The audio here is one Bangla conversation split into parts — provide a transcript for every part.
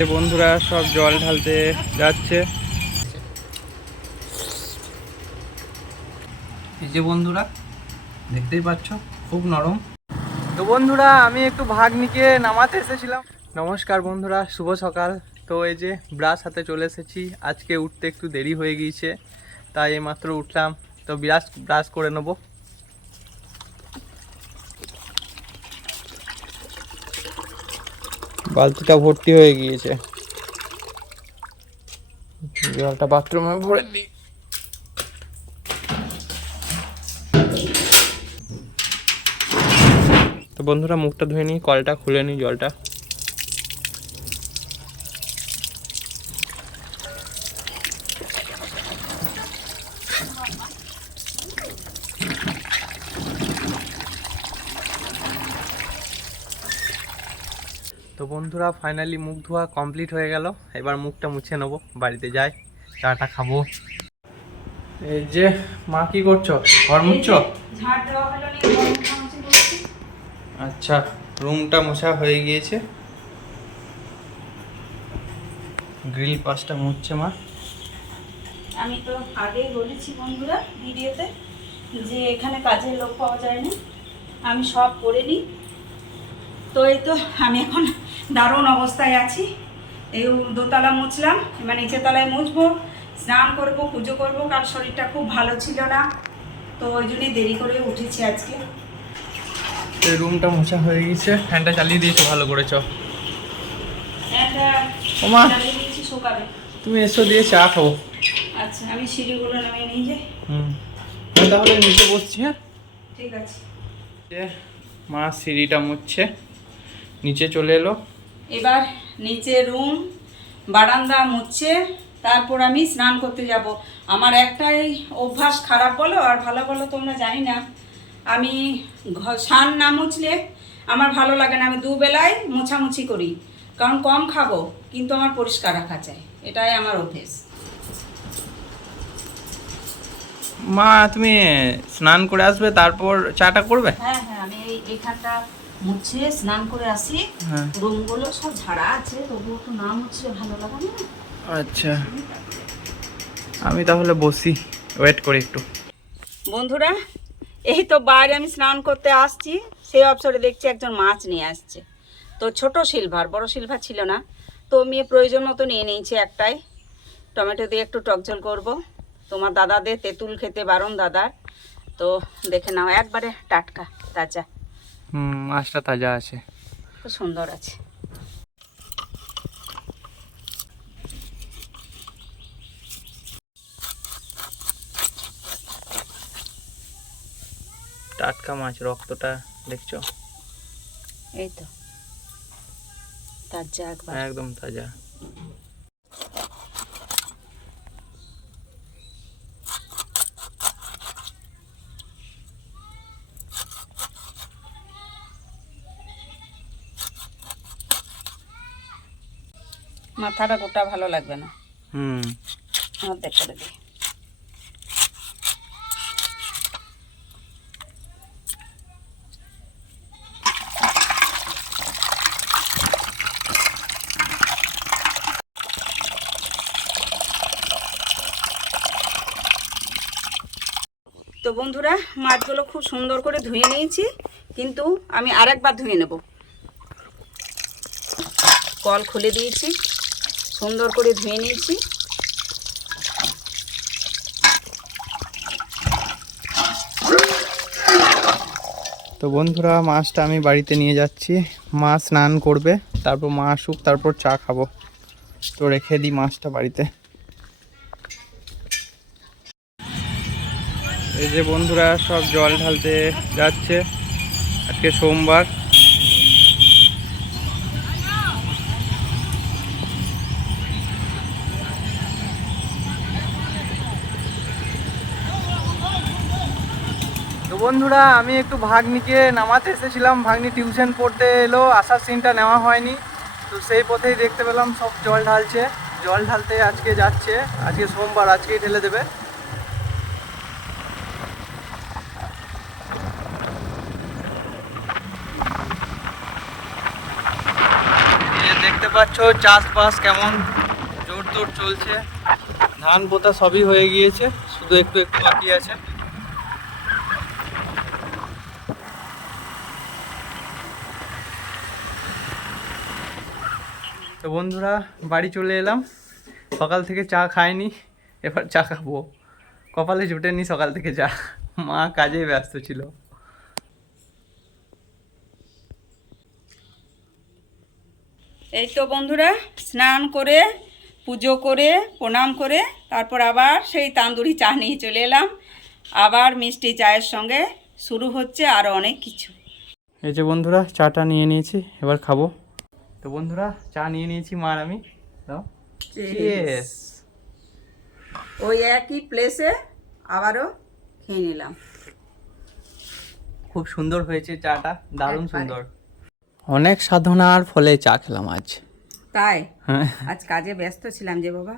বন্ধুরা সব জল ঢালতে যাচ্ছে। এই যে বন্ধুরা দেখতেই পাচ্ছ খুব নরম। তো বন্ধুরা আমি একটু ভাগ্নিকে নামাতে এসেছিলাম। নমস্কার বন্ধুরা শুভ সকাল। তো এই যে ব্রাশ হাতে চলে এসেছি। আজকে উঠতে একটু দেরি হয়ে গিয়েছে তাই এইমাত্র উঠলাম। তো ব্রাশ ব্রাশ করে নেব। বালতিটা ভর্তি হয়ে গিয়েছে। জলটা বাথরুমে ভরে দিই। তো বন্ধুরা মুখটা ধুয়ে নিই কলটা খুলে নিই জলটা। বন্ধুরা ফাইনালি মুখ ধোয়া কমপ্লিট হয়ে গেল। এবার মুখটা মুছে নেব। বাড়িতে যাই চাটা খাব। এই যে মা কি করছ? ঘর মুছছো? নি। আচ্ছা রুমটা মোছা হয়ে গিয়েছে। গ্রিল পাশটা মুছছে মা। আমি তো আগেই বলেছি বন্ধুরা ভিডিওতে যে এখানে কাজের লোক পাওয়া যায়নি। আমি সব করে নিই। তো এই তো আমি এখন দারুণ অবস্থায় আছি। এই দোতলা মুছলাম এবার নিচের তলায় মুছবো স্নান করব পুজো করব কাল শরীরটা খুব ভালো ছিল না। তো ওই জন্যই দেরি করে উঠেছি আজকে। এই রুমটা মোছা হয়ে গিয়েছে ফ্যানটা চালিয়ে দিয়েছ ভালো করেছ ওমা। তুমি এসো দিয়ে চা খাব আচ্ছা আমি সিঁড়িগুলো নামিয়ে নিয়ে যাই হুম। তাহলে নিচে বসছি হ্যাঁ? ঠিক আছে। মা সিঁড়িটা মুছছে। নিচে চলে এলো। এবার নিচে রুম বারান্দা মুছছে তারপর আমি স্নান করতে যাব। আমার একটাই অভ্যাস খারাপ বলো আর ভালো বলো তোমরা জানি না। আমি স্নান না মুছলে আমার ভালো লাগে না। আমি দুবেলায় মোছামুছি করি কারণ কম খাব কিন্তু আমার পরিষ্কার রাখা চাই এটাই আমার অভ্যেস। মা তুমি স্নান করে আসবে তারপর চাটা করবে? হ্যাঁ হ্যাঁ আমি এই এখানটা মুছে স্নান করে আসি। হ্যাঁ। রুমগুলো সব ঝাড়া আছে তবুও তো না মুছলে ভালো লাগে না। আচ্ছা। আমি তাহলে বসি। ওয়েট করি একটু। বন্ধুরা এই তো বাইরে আমি স্নান করতে আসছি। সেই অবসরে দেখছি একজন মাছ নিয়ে আসছে। তো ছোট সিলভার বড় সিলভার ছিল না। তো মেয়ে প্রয়োজন মতো নিয়ে নিয়েছে একটাই। টমেটো দিয়ে একটু টকঝোল করব। তোমার দাদাদের তেঁতুল খেতে বারণ দাদার। তো দেখে নাও একবারে টাটকা তাজা। মাছটা তাজা আছে। খুব সুন্দর আছে। টাটকা মাছ রক্তটা দেখছ? এই তো। তাজা একদম তাজা। মাথাটা গোটা ভালো লাগবে না। হুম। অর্ধেক করে দিই। তো বন্ধুরা মাছগুলো খুব সুন্দর করে ধুয়ে নিয়েছি কিন্তু আমি আরেকবার ধুয়ে নেব। কল খুলে দিয়েছি। সুন্দর করে ধুয়ে নিয়েছি। তো বন্ধুরা, মাছটা আমি বাড়িতে নিয়ে যাচ্ছি। মা স্নান করবে, তারপর মা আসুক, তারপর চা খাব। তো রেখে দিই মাছটা বাড়িতে। এই যে বন্ধুরা, সব জল ঢালতে যাচ্ছে। আজকে সোমবার। বন্ধুরা, আমি একটু ভাগ্নিকে নামাতে এসেছিলাম। ভাগ্নি টিউশন পড়তে এলো, আসার সিনটা নেওয়া হয়নি। তো সেই পথেই দেখতে পেলাম সব জল ঢালছে। জল ঢালতে আজকে যাচ্ছে। আজকে সোমবার, আজকেই ঢেলে দেবে। দেখতে পাচ্ছ পাচ্ছ চাষবাস কেমন জোর তোর চলছে। ধান পোতা সবই হয়ে গিয়েছে। শুধু একটু একটু বাকি আছে। তো বন্ধুরা বাড়ি চলে এলাম। সকাল থেকে চা খাইনি এবার চা খাব। কপালে জুটেনি সকাল থেকে চা। মা কাজে ব্যস্ত ছিল। এই তো বন্ধুরা স্নান করে পুজো করে প্রণাম করে তারপর আবার সেই তান্দুরি চা নিয়ে চলে এলাম। আবার মিষ্টি চায়ের সঙ্গে শুরু হচ্ছে আরও অনেক কিছু। এই যে বন্ধুরা চাটা নিয়ে নিয়েছি এবার খাব। তো বন্ধুরা চা নিয়ে নিয়েছি মার আমি। দাও। Cheers. ওই একই প্লেসে আবারও খেয়ে নিলাম। খুব সুন্দর হয়েছে চাটা দারুণ একবারে। সুন্দর। অনেক সাধনার ফলে চা খেলাম আজ। তাই? হ্যাঁ। আজ কাজে ব্যস্ত ছিলাম যে বাবা।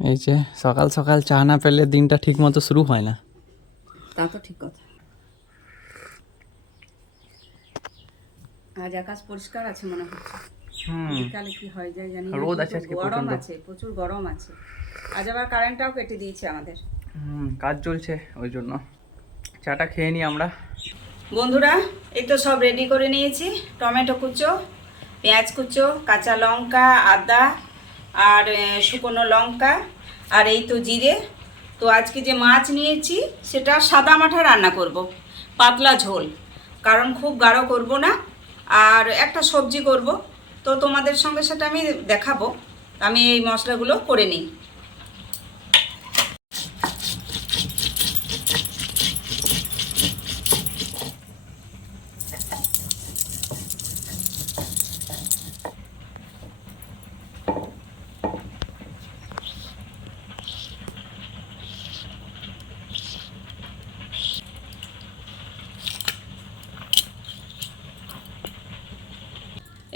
এই যে সকাল সকাল চা না পেলে দিনটা ঠিক মতো শুরু হয় না। তা তো ঠিক কথা। আজ আকাশ পরিষ্কার আছে মনে হচ্ছে। বিকালে কি হয়ে যায় জানি রোদ আছে আজকে গরম আছে প্রচুর গরম আছে। আজ আবার কারেন্টটাও কেটে দিয়েছে আমাদের। হুম কাজ চলছে ওই জন্য। চাটা খেয়ে নিই আমরা। বন্ধুরা এই তো সব রেডি করে নিয়েছি। টমেটো কুচো পেঁয়াজ কুচো কাঁচা লঙ্কা আদা আর শুকনো লঙ্কা আর এই তো জিরে। তো আজকে যে মাছ নিয়েছি সেটা সাদা মাঠা রান্না করব পাতলা ঝোল। কারণ খুব গাঢ় করব না আর একটা সবজি করব। তো তোমাদের সঙ্গে সেটা আমি দেখাবো। আমি এই মশলাগুলো করে নিই।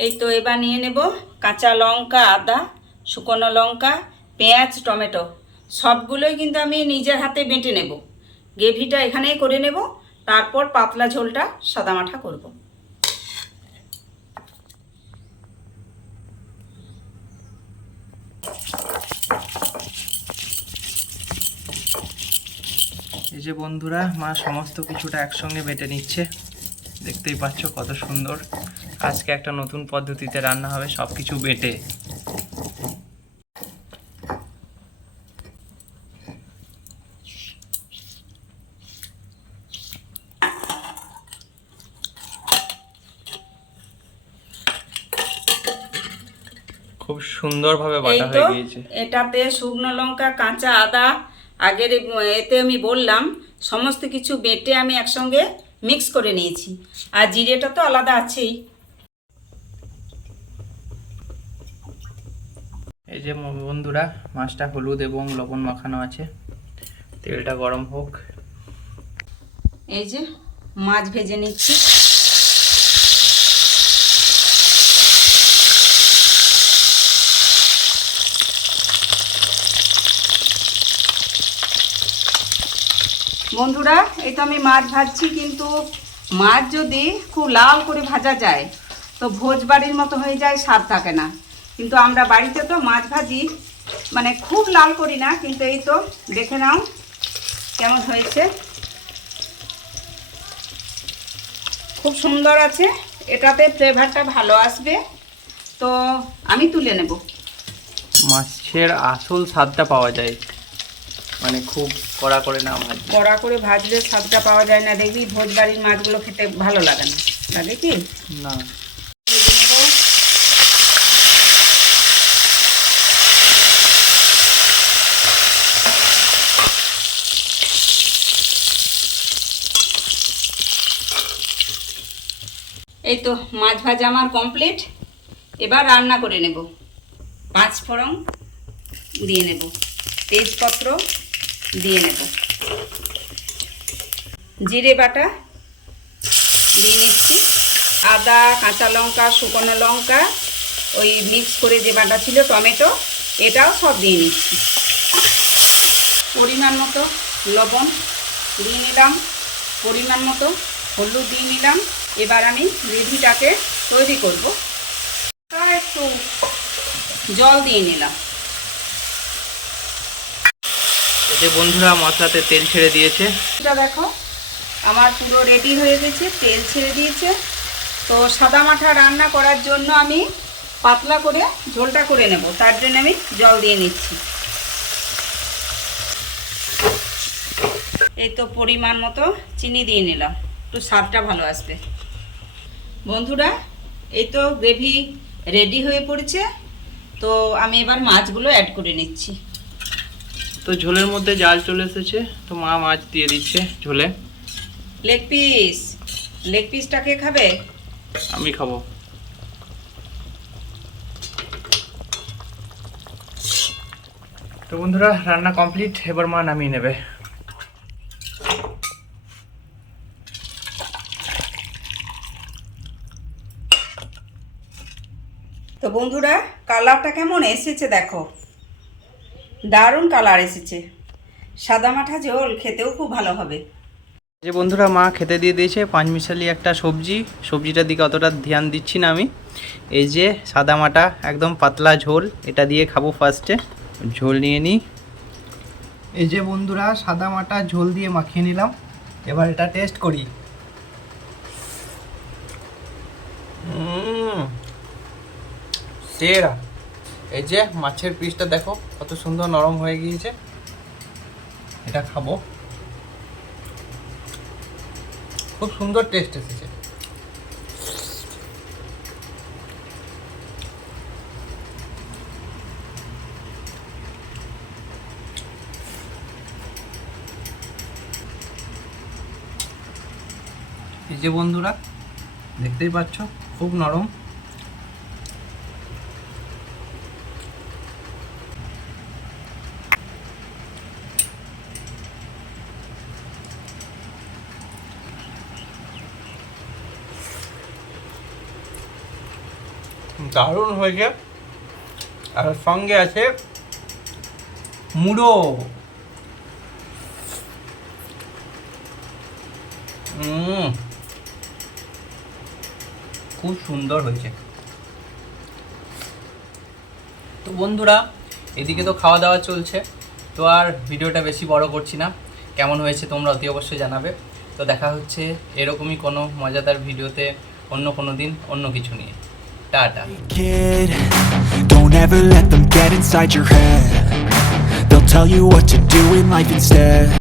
এই তো এবার নিয়ে নেব কাঁচা লঙ্কা, আদা, শুকনো লঙ্কা, পেঁয়াজ, টমেটো। সবগুলোই কিন্তু আমি নিজের হাতে বেটে নেব। গ্রেভিটা এখানেই করে নেব, তারপর পাতলা ঝোলটা সাদামাঠা করব। এই যে বন্ধুরা, মা সমস্ত কিছুটা একসঙ্গে বেটে নিচ্ছে। দেখতেই পাচ্ছ কত সুন্দর। আজকে একটা নতুন পদ্ধতিতে রান্না হবে সব কিছু বেটে। খুব সুন্দরভাবে বাটা হয়ে গিয়েছে। এটাতে শুকনো লঙ্কা কাঁচা আদা আগের এতে আমি বললাম সমস্ত কিছু বেটে আমি একসঙ্গে মিক্স করে নিয়েছি। আর জিরেটা তো আলাদা আছেই। এই যে বন্ধুরা, মাছটা হলুদ এবং লবণ মাখানো আছে। তেলটা গরম হোক। এই যে মাছ ভেজে নিচ্ছি। বন্ধুরা, এই তো আমি মাছ ভাজছি, কিন্তু মাছ যদি খুব লাল করে ভাজা যায়, তো ভোজ বাড়ির মতো হয়ে যায়, স্বাদ থাকে না। কিন্তু আমরা বাড়িতে তো মাছ ভাজি মানে খুব লাল করি না কিন্তু এই তো দেখে নাও কেমন হয়েছে। খুব সুন্দর আছে এটাতে ফ্লেভারটা ভালো আসবে তো আমি তুলে নেব। মাছের আসল স্বাদটা পাওয়া যায়। মানে খুব কড়া করে না ভাজ কড়া করে ভাজলে স্বাদটা পাওয়া যায় না দেখবি ভোজ বাড়ির মাছগুলো খেতে ভালো লাগে না। লাগে কি? না। এই তো মাছ ভাজা আমার কমপ্লিট এবার রান্না করে নেব। পাঁচ ফোড়ন দিয়ে নেব। তেজপত্র দিয়ে নেব। জিরে বাটা দিয়ে নিচ্ছি। আদা, কাঁচা লঙ্কা, শুকনো লঙ্কা, ওই মিক্স করে যে বাটা ছিল, টমেটো, এটাও সব দিয়ে নিচ্ছি। পরিমাণ মতো লবণ দিয়ে নিলাম। পরিমাণ মতো হলুদ দিয়ে নিলাম। এবার আমি গ্রেভিটাকে তৈরি করব। প্রায় একটু জল দিয়ে নিলাম। যে বন্ধুরা মশলাতে তেল ছেড়ে দিয়েছে। এটা দেখো আমার পুরো রেডি হয়ে গেছে তেল ছেড়ে দিয়েছে। তো সাদা মাঠা রান্না করার জন্য আমি পাতলা করে ঝোলটা করে নেব তার জন্য আমি জল দিয়ে নিচ্ছি। এই তো পরিমাণ মতো চিনি দিয়ে নিলাম একটু স্বাদটা ভালো আসবে। বন্ধুরা এই তো গ্রেভি রেডি হয়ে পড়েছে। তো আমি এবার মাছগুলো অ্যাড করে নিচ্ছি। তো ঝোলের মধ্যে জাল চলে এসেছে তো মা মাছ দিয়ে দিচ্ছে ঝোলে। লেগ পিস লেগ পিসটাকে খাবে? আমি খাব। তো বন্ধুরা রান্না কমপ্লিট এবার মা নামিয়ে নেবে। তো বন্ধুরা, কালারটা কেমন এসেছে দেখো? দারুণ কালার এসেছে। সাদা মাঠা ঝোল খেতেও খুব ভালো হবে। যে বন্ধুরা, মা খেতে দিয়ে দিয়েছে পাঁচমিশালি একটা সবজি। সবজিটার দিকে অতটা ধ্যান দিচ্ছি না আমি। এই যে সাদা মাটা একদম পাতলা ঝোল, এটা দিয়ে খাব ফার্স্টে ঝোল নিয়ে নিই। এই যে বন্ধুরা, সাদা মাটা ঝোল দিয়ে মাখিয়ে নিলাম। এবার এটা টেস্ট করি। সেরা এই যে মাছের পিসটা দেখো, কত সুন্দর নরম হয়ে গিয়েছে। এটা খাব। খুব সুন্দর টেস্ট এসেছে। এই যে বন্ধুরা, দেখতেই পাচ্ছ, খুব নরম। দারুণ হয়েছে। আর সঙ্গে আছে মুড়ো। খুব সুন্দর হয়েছে। তো বন্ধুরা, এদিকে তো খাওয়া দাওয়া চলছে। তো আর ভিডিওটা বেশি বড় করছি না। কেমন হয়েছে তোমরা অতি অবশ্যই জানাবে। তো দেখা হচ্ছে এরকমই কোনো মজাদার ভিডিওতে অন্য কোনো দিন, অন্য কিছু নিয়ে। Kid, don't ever let them get inside your head. They'll tell you what to do in life instead.